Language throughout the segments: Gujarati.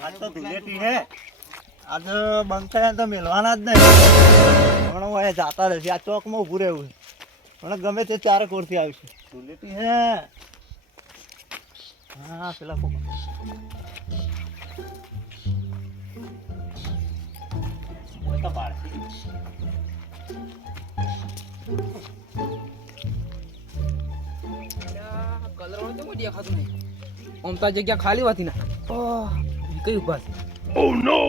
આજ તો ધૂળેટી હે આજ બંકાયા તો મેલવાના જ નહીં પણ હું અહીંયા જાતા રહેશે આ ચોકમાં ઊભું રહેવું મને ગમે તે ચારે કોરથી આવશે ધૂળેટી હે હા પેલા તો પાડશે કલર તો કોઈ દેખાતું નહીં ઓમતા જગ્યા ખાલી હતી ને કઈ ઉભા છે ઓ નો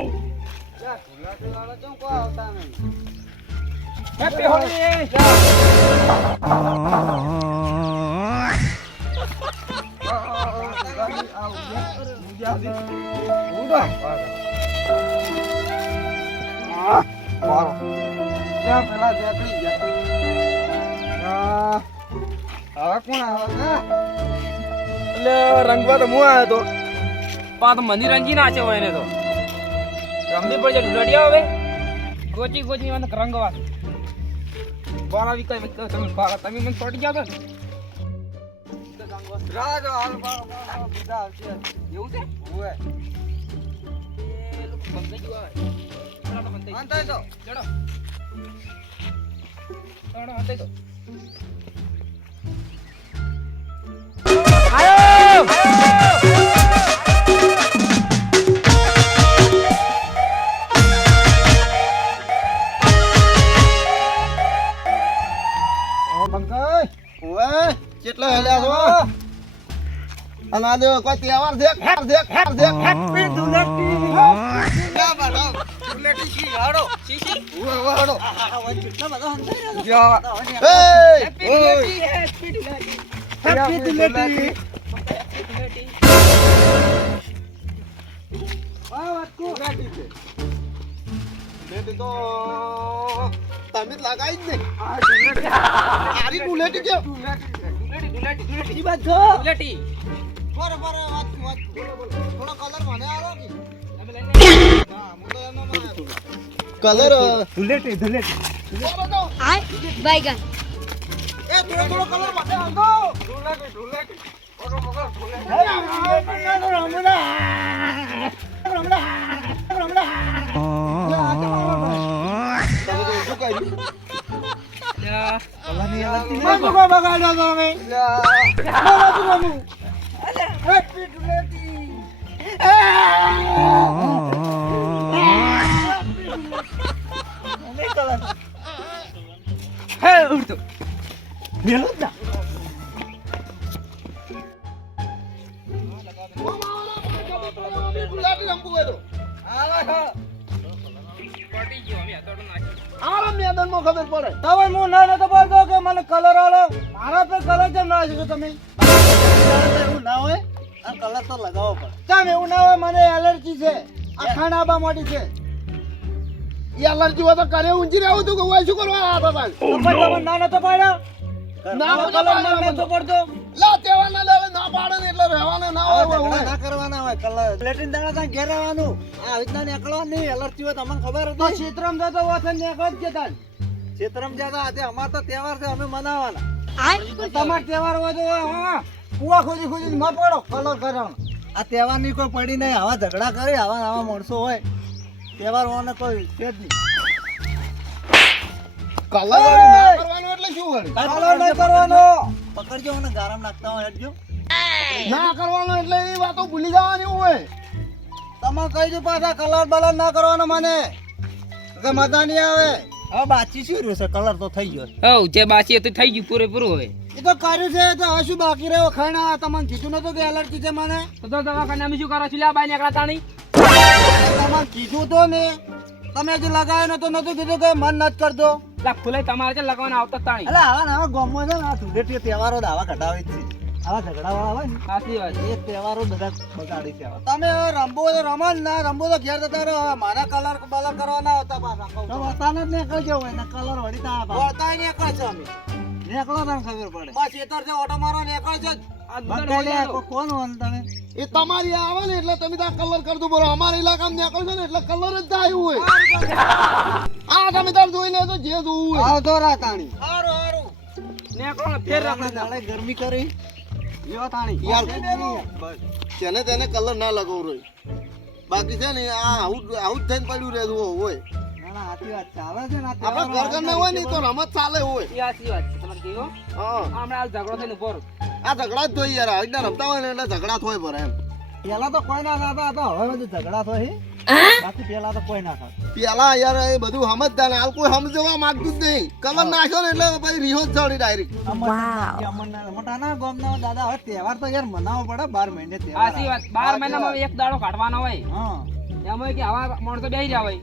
હેપી હોલી પેલા દેખડી ગયા હવે કોણ આવે એટલે રંગવા તો હું આવ્યો તો પા તો મને રંજી ના છે એને તો રમવી પડશે લડિયા હવે ગોચી ગોચી મને રંગવા બાળા વિકય તમે તમે મને તોડી ગયા તો રાજ હાલ બાળા બીજા આવશે એવું છે ઓય એ લોકો બંધ જ આવે ચલો બંધ અંતાય તો ચડો ચડો અંતાય તો આયો બંકાઈ ઓએ કેટલા હેલ્યા છો અને આ દેવ કોઈ તહેવાર દેખ હેપી ધૂળેટી ના બાળો ધૂળેટી છી હાડો છી ઓએ હાડો કેટલા બધા હંધાઈ હેપી ધૂળેટી વાહ વાત કો ધૂળેટી છે ધૂળેટી તો તમે લગાઈ જ નહીં આ ધૂળેટી આરી ધૂળેટી કે ધૂળેટી ઈ બાત જો ધૂળેટી બરાબર વાત થોડો કલર મને આલો કે તમે લઈને હા હું તો એનો કલર ધૂળેટી આય બાયગન એ થોડો કલર મને આલો ધૂળેટી ઓરો મગર ખબર પડે તમે હું ના તો બોલતો કે મને કલર આલો મારા પર કલર કેમ ના છો તમે એવું ના હોય આ કલર તો લગાવવો પડે કેમ એવું ના હોય મને એલર્જી છે આ ખાનાબા મોટી છે એ એલર્જી હોય તો કરે ઊંચી રહેવું તું કે હું શું કરવા આ બાબા તમે ના તો પાડ્યા ના કલર ના તો પડતો લા તેવા ના લેવે ના પાડે ને એટલે રહેવાના ના હોય ના કરવાના હોય કલર પ્લેટિન દાણા તા ઘેર રહેવાનું આ રીતના નીકળો નહીં એલર્જી હોય તમને ખબર હતી તો ક્ષેત્રમ જતો વથન નીકળો જ જતા ક્ષેત્રમ જતા આજે અમાર તો તહેવાર છે અમે મનાવવાના તમાર તહેવાર હોય તો હા કુવા ખોદી ખોદી ન પડો કલર કરવાનો આ તહેવાર ની કોઈ પડી નહીં આવા ઝઘડા કરે આવા માણસો હોય તહેવાર હોવાને કોઈ છે જ નહીં કલર ના કરવાનો એટલે શું વળી કલર ના કરવાનો પકડજો અને ગારમ નાખતા હોય હેડજો ના કરવાનો એટલે એ વાતો ભૂલી જવાની હોય તમે કહી દો પાછા કલર બલર ના કરવાનો મને કે મજા નહીં આવે હવે બાચી શું રહ્યું છે કલર તો થઈ ગયો હવ જે બાકી હતું થઈ ગયું પૂરેપૂરું હવે એ તો કર્યું છે તો હવે શું બાકી રહ્યો ખાણા તમને કીધું નતું કે એલર્જી છે મને તો દવાખાને અમે શું કરો છો લ્યા બાઈ નીકળા તાણી તમને કીધું તો ને તમે હજુ લગાવ્યો નતો નતું કીધું કે મન નથી કરતો લા ખુલે તમારે છે લગવાના આવતા તાણી એટલે આવા ગામમાં છે ને આ ધૂળેટી તહેવારો આવા કઢાવે જ છે આવા ઝઘડા વાળા હોય ને સાચી વાત એ તહેવારો બધા બગાડી છે તમે રમવો તો રમો જ ના રમવો તો ઘેર જતા રહો મારા કલર બલર કરવાના હતા પાછા તો વતાને જ નીકળજો હોય ને કલર વળી તા વતાય નીકળ છે અમે નીકળો તને ખબર પડે બસ એતર છે ઓટો મારો નીકળ છે કોણ હોન તમે એ તમારી આવે ને એટલે તમે ત્યાં કલર કરજો બોલો અમારા ઇલાકામાં નીકળશો ને એટલે કલર જ થાય હોય આ તમે તાર જોઈ લેજો જે જોવું હોય આવતો રાતાણી હારું હારું નીકળો ને ફેર આપણે નાળે ગરમી કરી લ્યો તાણી યાર બસ તેને કલર ના લગાવ રોય બાકી છે ને આ આવું જ થઈને પડ્યું રહેતું હોય ના ના સાચી વાત ચાલે છે ને આ આપણે તહેવારો ઘર ના હોય ને તો રમત ચાલે હોય એ સાચી વાત છે તમારે કહેવો હા હમણાં હાલ ઝઘડો થઈને ઉભો રહો. આ ઝઘડા જ થાય યાર આવી રીતના રમતા હોય ને એટલે ઝઘડા થાય પર એમ પેલા તો કોઈ ના થતા હતા હવે બધું ઝઘડા થાય છે. બાકી પેલા તો કોઈ ના થતા પેલા યાર એ બધું સમજતા ને હાલ કોઈ સમજવા માંગતું જ નહીં કલર નાખ્યો ને એટલે પછી રીહો જ ચડી ડાયરેક્ટ મોટાના ગામના દાદા હવે તહેવાર તો યાર મનાવવો પડે 12 મહિને તહેવાર સાચી વાત 12 મહિનામાં એક દાડો કાઢવાનો હોય હા એમાં કે આવા માણસો બેસી રહ્યા હોય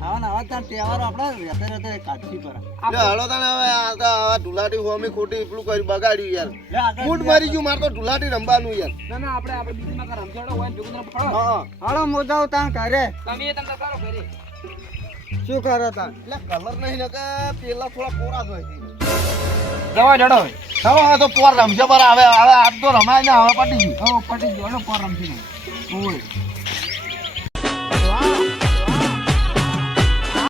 આવા ને આવા ત્યાં તહેવારો આપણે રહેતે રહેતે કાઢવી પડે લે હળો તને હવે આ તો આ ઢુલાટી હોમી ખોટી પેલું કરી બગાડ્યું યાર લે આગળ ફૂટ મારી ગયું મારે તો ઢુલાટી રમવાનું યાર ના ના આપણે બીજીમાં કાંઈ રમઝાડો હોય ને ભેગું તરફ ફળો. હા હાલો મોજાવ ત્યાં કરે તમે એ તમને કરો ઘરે શું કરો તાં એટલે કલર નહીં ને કે પેલા થોડા કોરા જ હોય છે જવા જડો હોય હવે આ તો પોર રમશે પર હવે આ તો રમાય ને હવે પટી ગયું પટી ગયો પર રમતી નહીં. ઓય